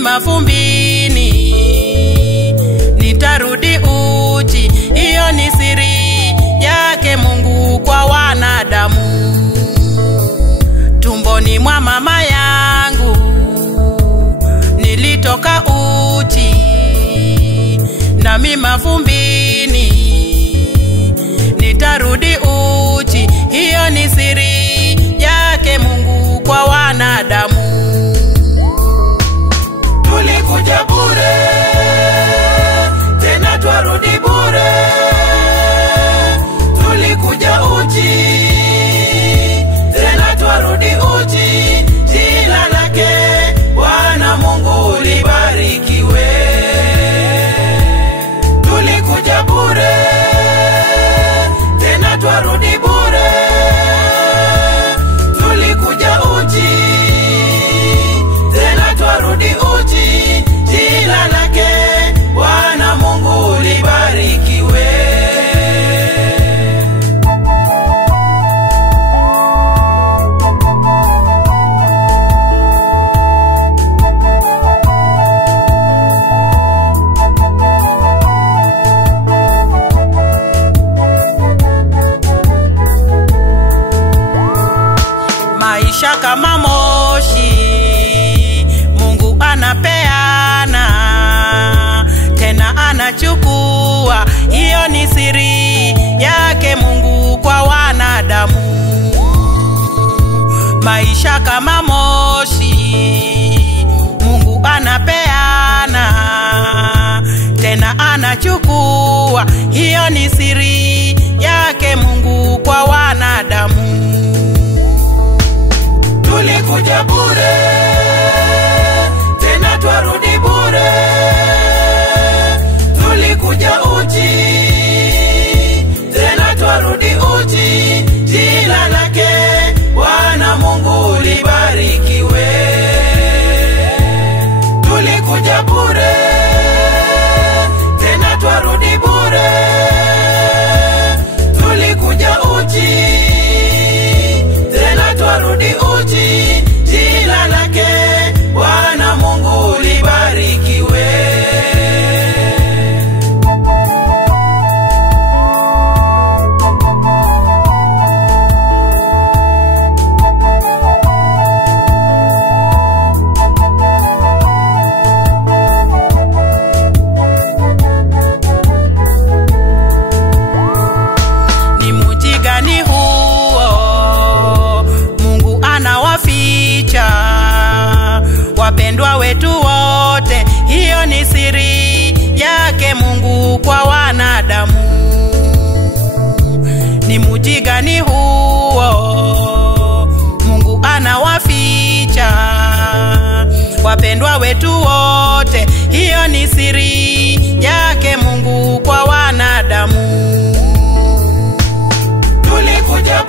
mavumbini, nitarudi uchi. Hiyo ni siri yake Mungu kwa wanadamu. Tumboni mwa mama yangu nilitoka uchi, nami mavumbini nitarudi uchi. Hiyo ni siri yake Mungu kwa wanadamu. Tulikuja bure, tena twarudi bure. Tulikuja uchi, tena twarudi uchi. Jina lake Bwana Mungu libarikiwe. Tulikuja bure, tena twarudi bure. Tulikuja uchi, tena twarudi uchi. Jina lake Bwana Mungu libarikiwe. Maisha kama moshi, Mungu anapeana, tena anachukua. Hiyo ni siri yake Mungu kwa wanadamu. Maisha kama moshi, Mungu anapeana, tena anachukua. Hiyo ni siri yake Mungu kwa wanadamu. Tulikuja bure, tena twarudi bure. Tulikuja uchi, tena twarudi uchi. Jina lake Bwana Mungu libarikiwe. Tulikuja bure, tena twarudi bure. Tulikuja uchi, tena twarudi uchi. Jina lake Bwana Mungu libarikiwe. Ni mji gani huo Mungu anawaficha wapendwa wetu wote? Hiyo ni siri yake Mungu kwa wanadamu. Ni mji gani huo Mungu anawaficha wapendwa wetu wote? Hiyo ni siri yake Mungu kwa wanadamu. Tulikuja